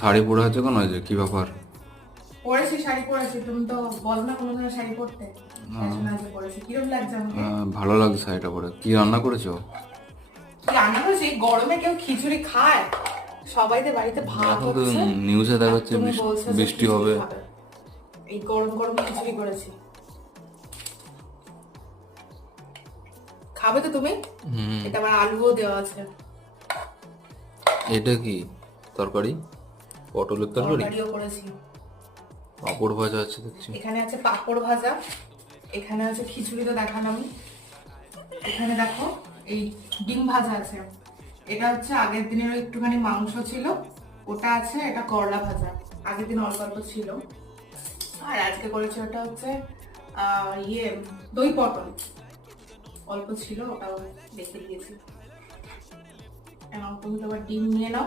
শাড়ি পরে আছে কেন? যে কি ব্যাপার? পরেছি, শাড়ি পরেছি, তুমি তো বলো না কোনোদিনও শাড়ি পরতে। এখন আজ পরেছি, কিরকম লাগছে আমাকে? ভালো লাগছে শাড়িটা পরে। কি রান্না করেছো? কি রান্না করেছি? এই গরমে কেউ খিচুড়ি খায়? সবাইদের বাড়িতে ভাত এখন তো হচ্ছে, নিউজে আর দেখাচ্ছে তুমি বলছো যে বৃষ্টি খিচুড়ি হবে। খাবে। এই গরম গরম খিচুড়ি করেছি, খাবে তো তুমি? এটা আবার আলুও দেওয়া আছে। এটা কি তরকারি? পটলের তরকারি? তরকারিও করেছি। পাঁপড় ভাজা আছে দেখছি। এখানে আছে পাঁপড় ভাজা, এখানে আছে খিচুড়ি তো দেখালাম, এখানে দেখো এই ডিম ভাজা আছে। এটা হচ্ছে আগের দিনের একটুখানি মাংস ছিল, ওটা আছে। এটা করলা ভাজা, আগের দিন অল্প অল্প ছিল। আর আজকে করেছে ওটা হচ্ছে দই পটল, অল্প ছিল, ওটাও রেখে দিয়েছি। এখন তুমি তো আবার ডিম নিয়ে নাও।